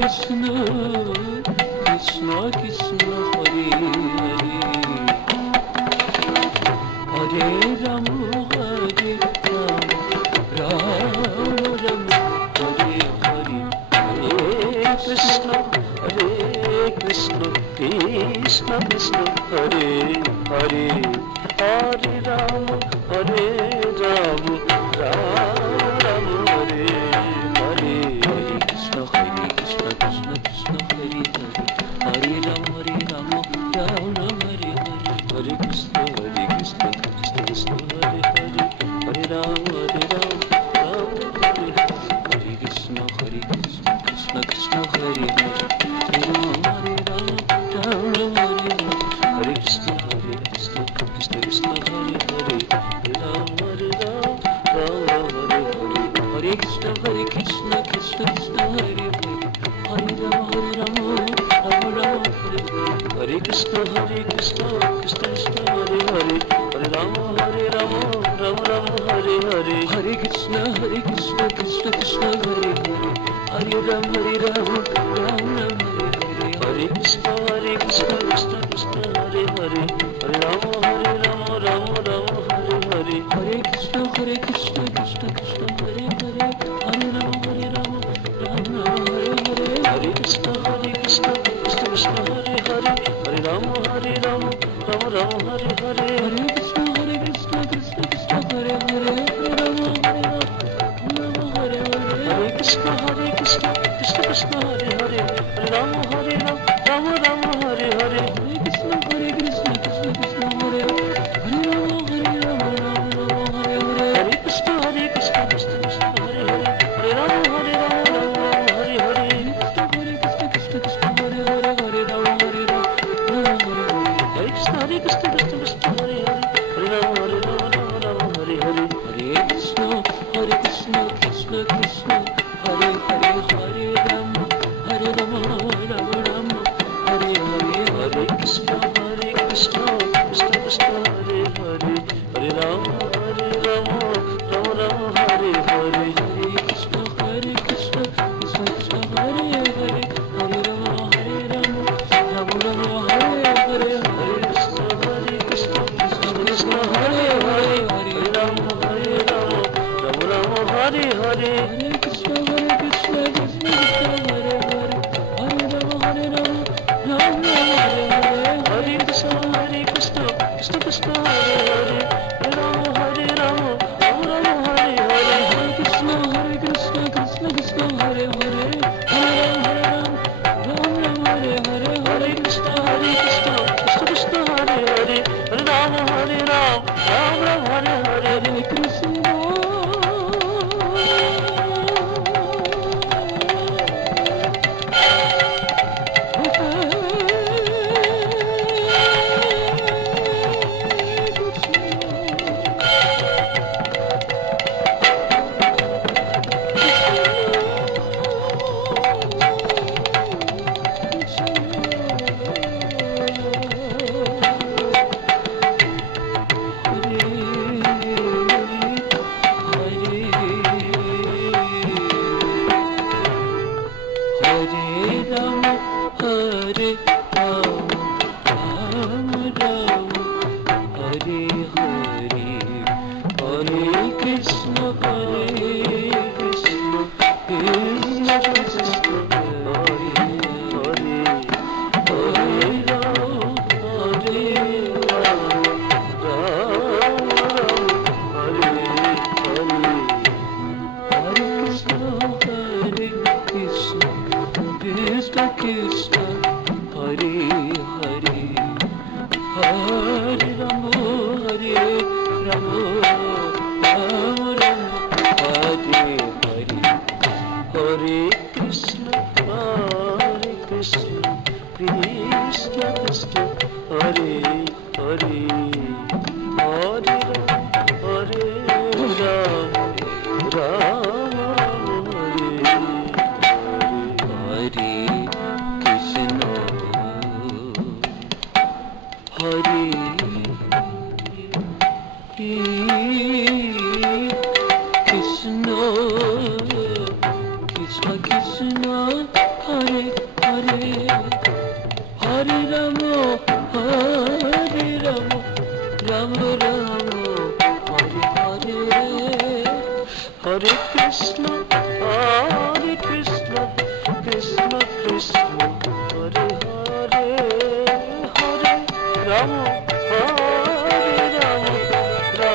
Krishna Krishna Hare Hare, Hare Ram Ram Ram Hare Hare, Hare Krishna Krishna Krishna Hare Hare, Hare Ram Ram Ram Hare Hare, Hare Krishna Krishna Krishna Hare Hare, Hare Ram Ram Hare Hare, Hare Krishna Krishna Krishna Hare Hare, Hare Ram Ram Hare Hare, Hare Krishna Krishna Krishna Hare Hare, Hare Ram Ram Hare Hare, Hare Krishna Krishna Krishna Hare Hare, Hare Ram Ram Ram Hare Hare, Hare Krishna Krishna Krishna Hare Hare, Hare Ram Ram Ram Hare Hare, Hare Krishna Krishna Krishna Hare Hare, Hare Ram Ram Ram Hare Hare, Hare Krishna Krishna Krishna Hare Hare, Hare Ram Ram Hare Hare, Hare Krishna Krishna Krishna Hare Hare, Hare Ram Ram Hare Hare, Hare Krishna Krishna Krishna Hare Hare, Hare Ram Ram Hare Hare, Hare Krishna Krishna Hare Hare, Hare Ram Ram Hare Hare, Hare Krishna Krishna Hare Hare, Hare Ram Ram Hare Hare, Hare Krishna Krishna Hare Hare, Hare Ram Ram Hare Hare, Hare Krishna Krishna Hare Hare, Hare Ram Ram Hare Hare, Hare Krishna Hare Hare, Hare Ram Hare Hare, Hare Krishna Hare Hare, Hare Ram Ram Hare Hare, Hare Krishna Krishna Krishna Hare Hare, Hare Ram Ram Ram Hare Hare, Hare Krishna Krishna Krishna Hare Hare, Hare Ram Ram Ram Hare Hare, Hare Krishna Krishna Krishna Hare Hare, Hare Ram Ram Ram Hare Hare, Hare Krishna Krishna Krishna Hare Hare, Hare Ram Ram Hare Hare, Hare Krishna Krishna Krishna Hare Hare, Hare Ram Ram Hare Hare, Hare Krishna Krishna Krishna Hare Hare, Hare Ram Ram Hare Hare, Hare Krishna Krishna Krishna Hare Hare, Hare Ram Ram Hare Hare, Hare Krishna Krishna Krishna Hare Hare, Hare Ram Ram Hare Hare, Hare Krishna Krishna Krishna Hare Hare Hare Ram, Hare Ram, Ram Ram.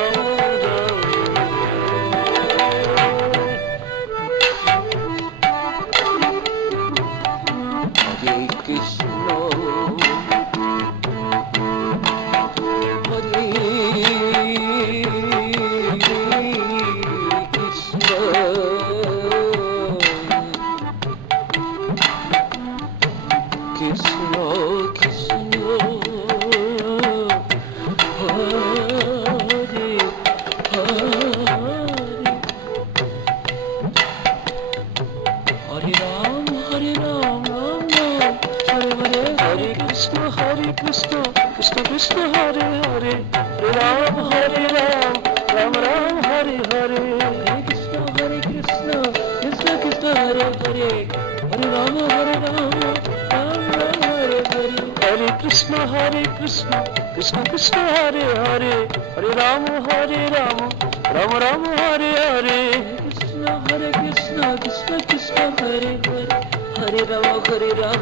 Hare Krishna, Hare Krishna, Krishna Krishna, Hare Hare Ram, Ram Ram, Hare Hare, Hare Krishna, Krishna Krishna, Hare Hare, Hare Ram, Ram Ram, Hare Hare, Hare Krishna, Krishna Krishna, Hare Hare, Hare Ram, Ram Ram, Hare Hare, Hare Krishna, Krishna Krishna, Hare Hare, Hare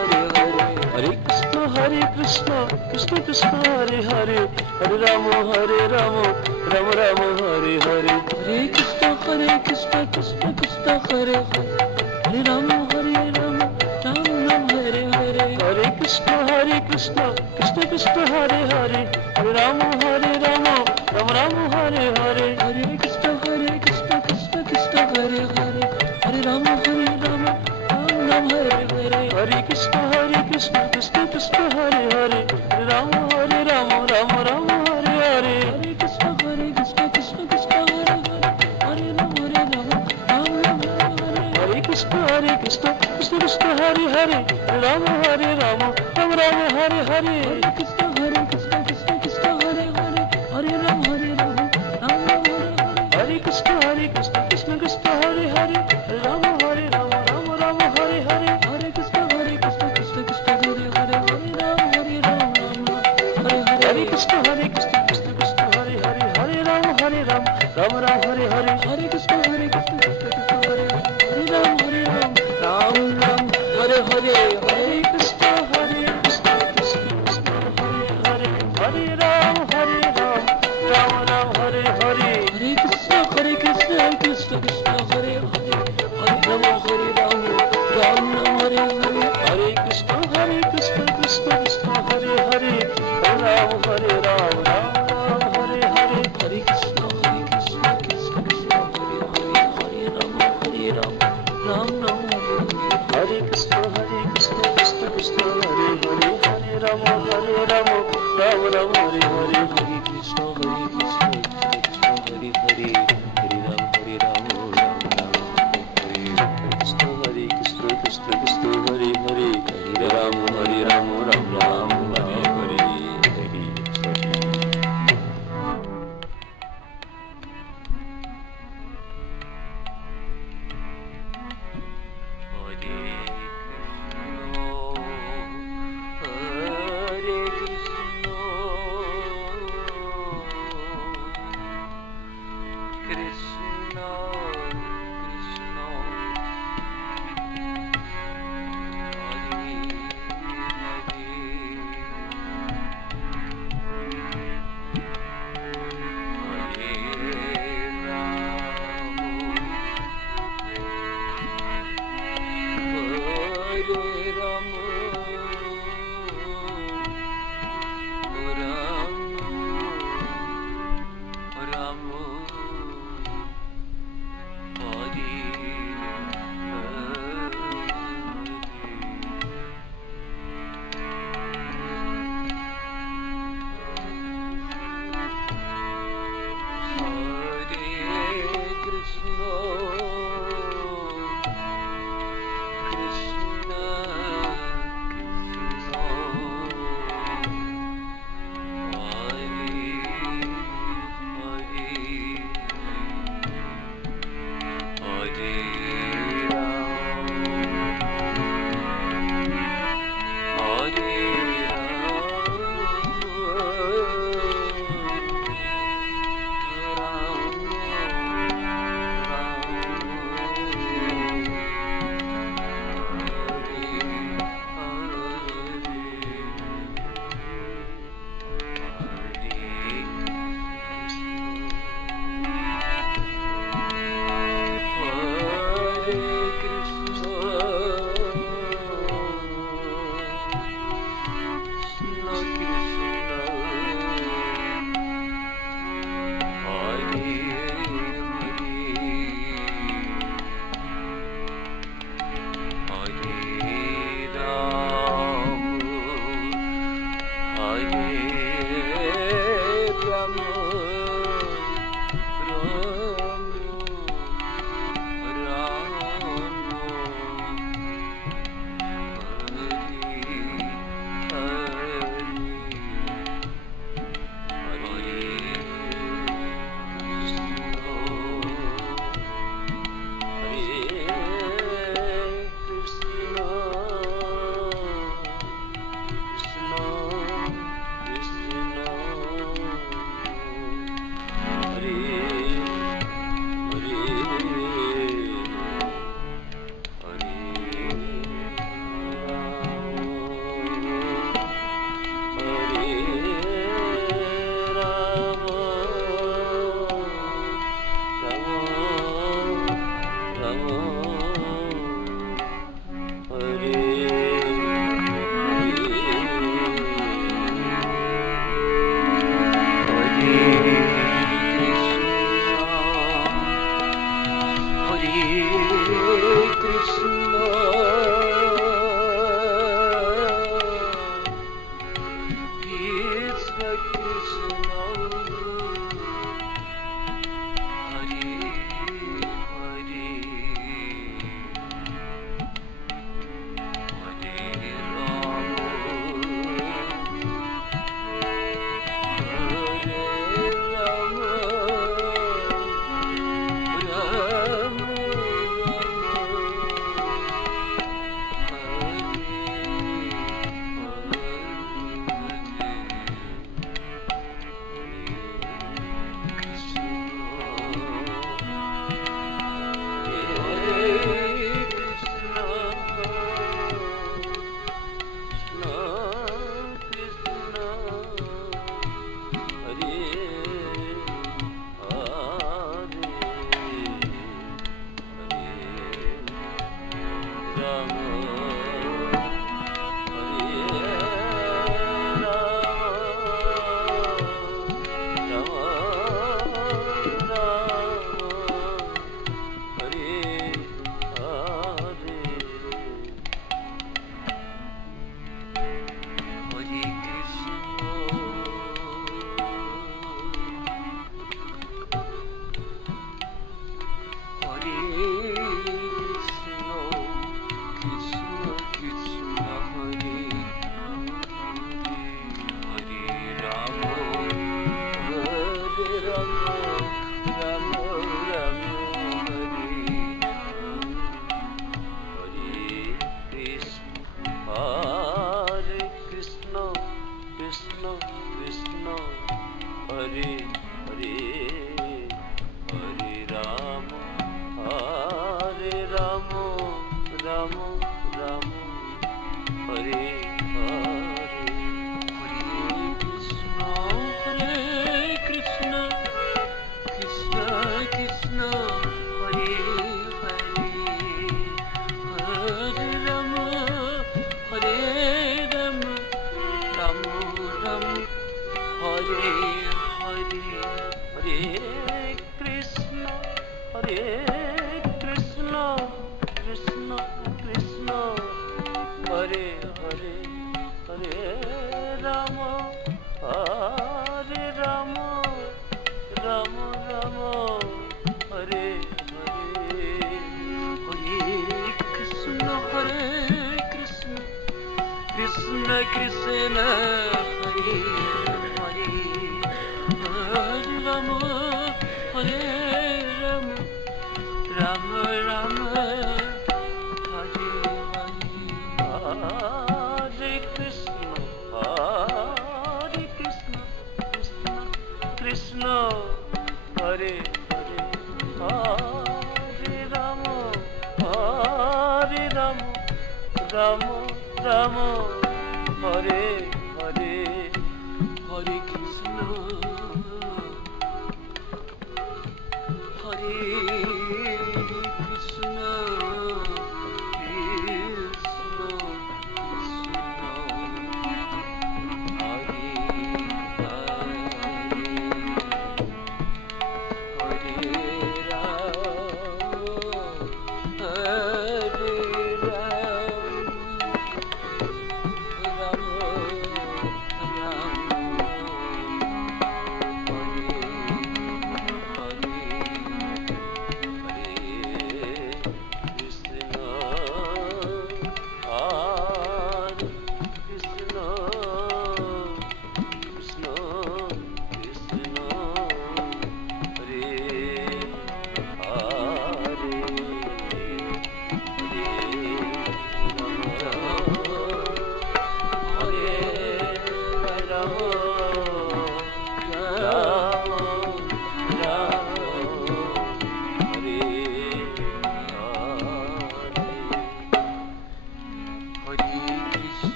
Ram, Ram Ram, Hare Hare, Krishna, Krishna Krishna, Hare Hare, Hare Ram, Ram Ram, Hare Hare, Hare Krishna, Krishna Krishna, Hare Hare, Hare Ram, Ram Ram, Hare Hare, Hare Krishna, Krishna Krishna, Hare Hare, Hare Ram, Ram Ram, Hare Hare, Hare Krishna, Krishna Krishna, Hare Hare, Hare Ram, Ram Ram, Hare Hare, Hare Krishna, Krishna Krishna, Hare Hare, Hare Ram, Ram Hare Hare, Hare Krishna, Krishna Krishna, Hare Hare, Hare Ram, Ram Ram, Hare Hare, Hare Krishna, Krishna Krishna, Hare Hare, Hare Ram, Ram Ram, Hare Hare, Hare Krishna, Krishna Krishna, Hare Hare, Hare Ram, Ram Ram, Hare Hare, Hare Krishna, Krishna Krishna, Hare Hare, Hare Ram, Ram Ram, Hare Hare, Hare Krishna, Krishna Krishna, Hare Hare, Hare Ram, Ram Ram, Hare Hare, Hare Krishna, Krishna Krishna, Hare Hare, Hare Ram, Ram Ram, Hare Krishna, Krishna Krishna, Hare Hare, Hare Ram, Ram Ram, Hare Hare, Hare Krishna, Krishna Krishna, Hare Hare, Hare Ram, Ram Ram, Hare Hare, Hare Krishna, Krishna Krishna, Hare Hare, Hare Ram, Ram Ram, Hare Hare, Hare Krishna, Krishna Krishna, Hare Hare, Hare Ram, Ram Ram, Hare Hare, Hare Krishna, Krishna Krishna, Hare Hare, Hare Ram, Ram Ram, Hare Hare, Hare Krishna, Krishna Krishna, Hare Hare, Hare Ram, Ram Ram, Hare Hare, Hare Krishna, Krishna Krishna, Hare Hare, Hare Ram, Ram Ram, Hare Hare, Hare Krishna, Krishna Krishna, Hare Hare, Hare Ram, Ram Ram, Hare Hare, Hare Krishna, Krishna Krishna, Hare Hare, Hare Ram, Ram Ram, Hare Hare, Hare Ram Krishna, Krishna Krishna, Hare Hare, Hare Rama, Krishna Krishna, Hare Hare, Hare Rama, Hare Rama, Rama Rama, Hare Hare, Hare Krishna, Krishna Krishna, Hare Hare, Hare Rama, Hare Rama, Rama Rama, Hare Hare, Hare Krishna, Krishna Krishna, Hare Hare, Hare Rama, Hare Rama, Rama Rama, Hare Hare, Hare Krishna, Krishna Krishna, Hare Hare, Hare Rama, Hare Rama, Rama Rama, Hare Hare, Hare Krishna, Krishna Krishna, Hare Hare, Hare Rama, Rama Rama, Hare Hare, Hare Krishna, Hare Krishna, Krishna Krishna, Hare Hare, Hare Rama, Hare Rama,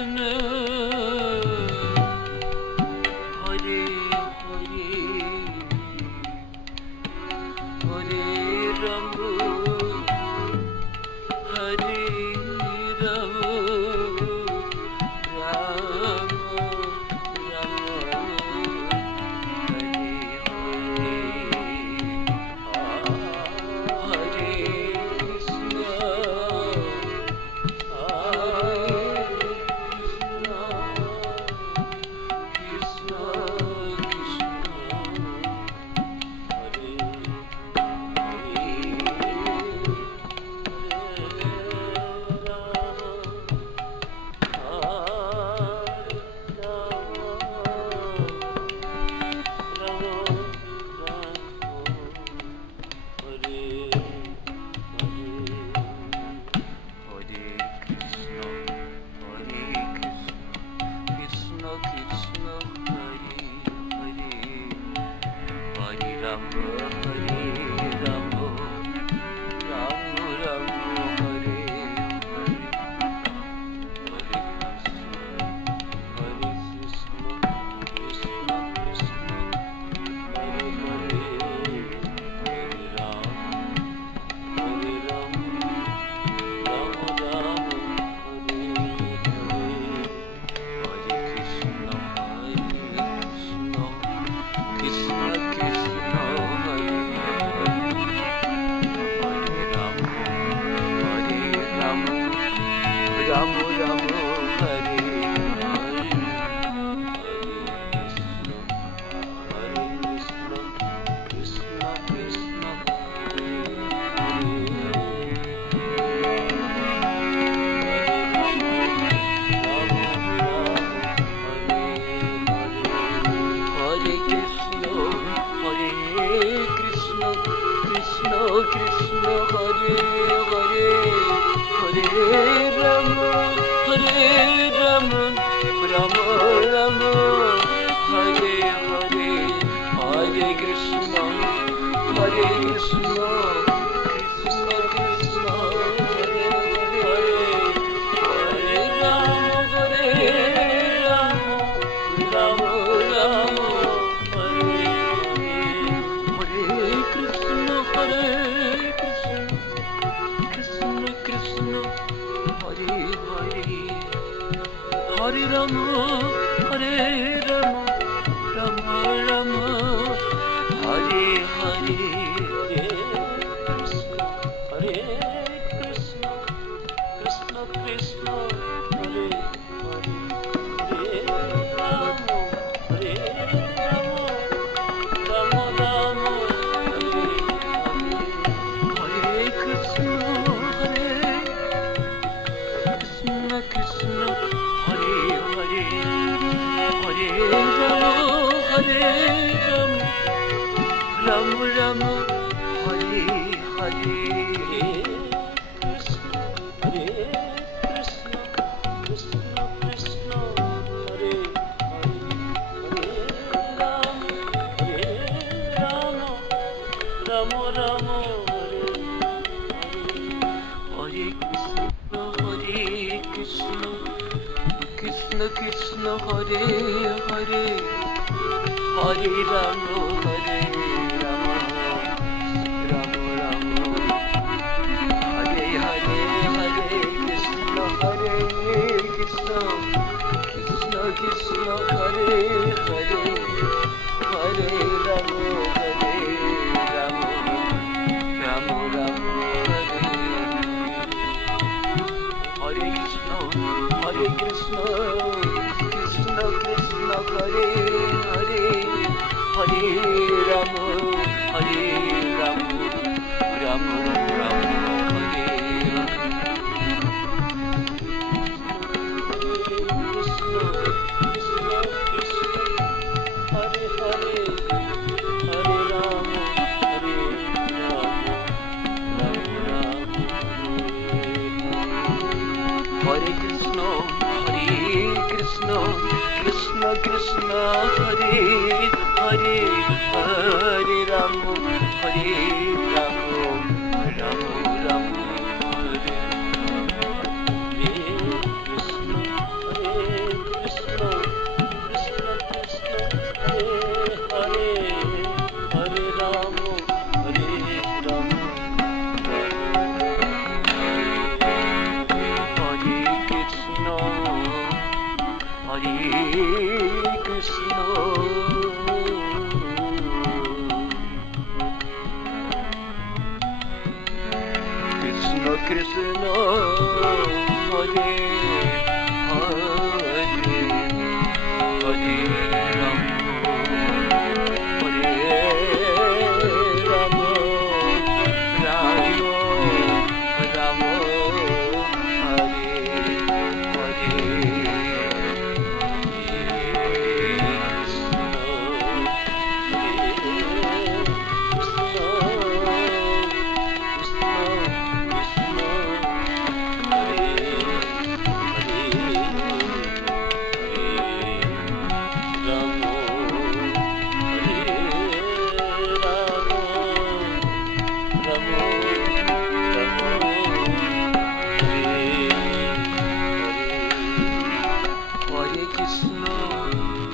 Hare Hare Hare Rama Hare Rama Rama Rama Hare Krishna Krishna Hare Rama, Hare Rama, Rama Rama, Hare Hare, Hare Krishna, Krishna Krishna, Hare Hare, Hare Rama, Hare Rama, Rama Rama, Hare Hare, Hare Krishna, Hare Krishna Krishna. Hare Hare Hare Rama Hare Rama Rama Rama Hare Hare Hare Krishna Krishna Krishna Hare Hare Hare Rama Rama Rama Hare Hare Krishna Krishna Krishna Hare Hare Hare Rama Hare Rama Rama Rama Hare Hare Hare Krishna Hare Krishna Krishna Krishna Hare Hare Hare Rama Hare Rama Rama Rama Hare Hare Krishna Krishna Krishna Hare Hare Hare Rama Hare Rama Rama Rama Hare Krishna Krishna Krishna Hare Hare Hare Rama Hare Rama Rama Rama Hare Krishna Krishna Krishna Hare Hare Hare Rama Hare Rama Rama Rama Hare Krishna Krishna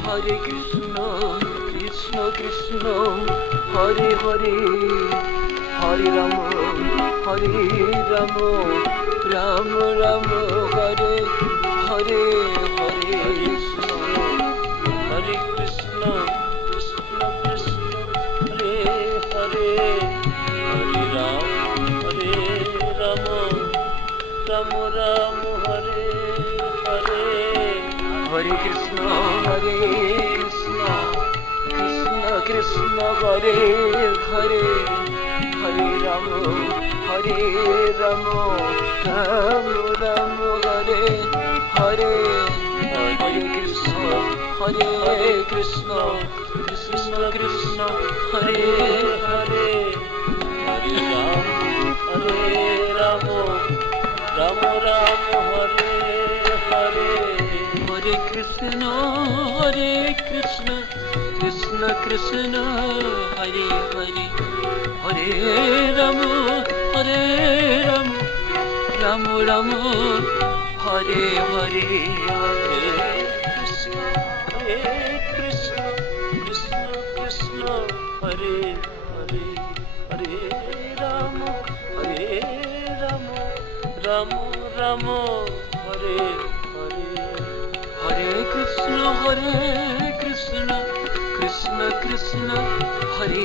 Hare Krishna, Krishna Krishna, Hare Hare, Hare Rama, Hare Rama, Rama Rama, Hare Hare Krishna, Krishna Krishna, Hare Hare, Hare Rama, Hare Rama, Rama Rama, Hare Hare, Hare Krishna, Hare Krishna, Krishna Krishna, Hare Hare, Hare Rama, Hare Rama, Rama Rama, Hare Hare. Hare Krishna, Krishna Krishna, Hare Hare, Hare Rama, Hare Rama, Rama Rama, Hare Hare, Hare Krishna, Krishna Krishna, Hare Hare, Hare Rama, Rama Rama, Hare Hare. Hare Krishna, Krishna Krishna, Hare Hare, Hare Rama, Rama Rama, Hare Hare, Hare Krishna, Krishna Krishna, Hare Hare, Hare Rama, Rama Rama, Hare Hare. Hare Krishna, Krishna Krishna, Hare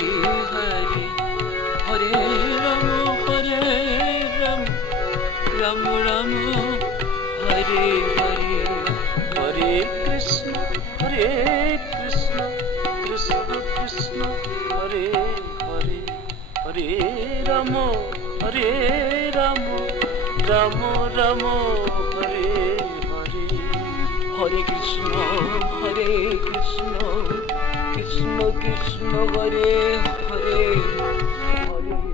Hare, Hare Rama, Rama Rama, Hare Hare. Hare Krishna, Krishna Krishna, Hare Hare, Hare Rama, Rama Rama, Hare Hare. Hare Krishna, Krishna Krishna, Hare Hare, Hare